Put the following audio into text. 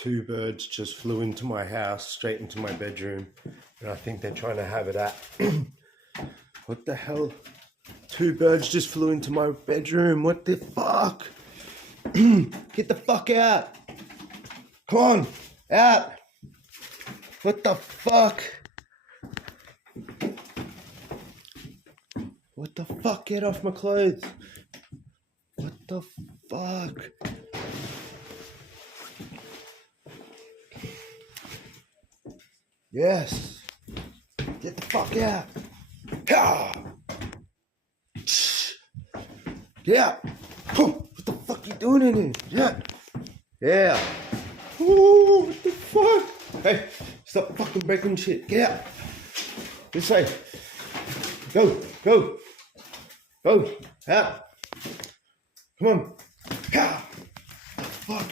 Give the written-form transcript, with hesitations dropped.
Two birds just flew into my house, straight into my bedroom, and I think they're trying to have it at. What the hell? Two birds just flew into my bedroom. What the fuck? Get the fuck out. Come on, out. What the fuck? What the fuck? Get off my clothes. What the fuck? Yes. Get the fuck out. Yeah. What the fuck you doing in here? Yeah. Yeah. Ooh, what the fuck? Hey, stop fucking breaking shit. Get out. This way. Go. Go. Go. Out. Come on. Fuck.